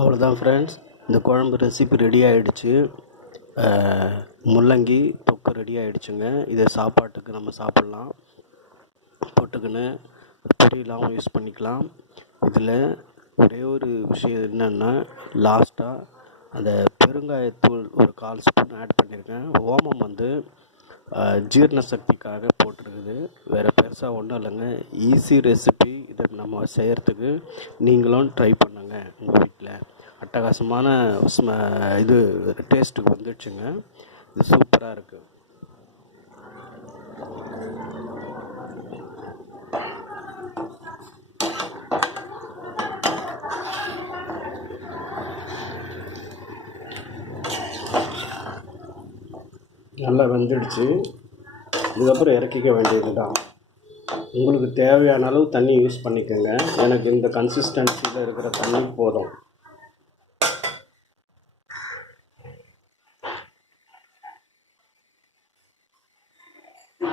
அவ்வளோதான் ஃப்ரெண்ட்ஸ், இந்த குழம்பு ரெசிபி ரெடி ஆகிடுச்சு. முள்ளங்கி தொக்கு ரெடி ஆகிடுச்சுங்க. இதை சாப்பாட்டுக்கு நம்ம சாப்பிட்லாம், தொட்டுக்குன்னு பொரியலாகவும் யூஸ் பண்ணிக்கலாம். இதில் ஒரே ஒரு விஷயம் என்னென்னா, லாஸ்ட்டாக அந்த பெருங்காயத்தூள் ஒரு 1/4 ஸ்பூன் ஆட் பண்ணியிருக்கேன். ஓமம் ஜீரண சக்திக்காக போட்டிருக்குது. வேறு பெருசாக ஒன்றும் இல்லைங்க. Easy recipe. இதை நம்ம செய்கிறதுக்கு நீங்களும் ட்ரை பண்ணுங்கள். உங்கள் வீட்டில் அட்டகாசமான இது டேஸ்ட்டுக்கு வந்துடுச்சுங்க. இது சூப்பராக இருக்குது. நல்லா வெந்துடுச்சு. இதுக்கப்புறம் இறக்கிக்க வேண்டியது தான். உங்களுக்கு தேவையான அளவு தண்ணி யூஸ் பண்ணிக்கோங்க. எனக்கு இந்த கன்சிஸ்டன்சியில் இருக்கிற தண்ணி போதும்.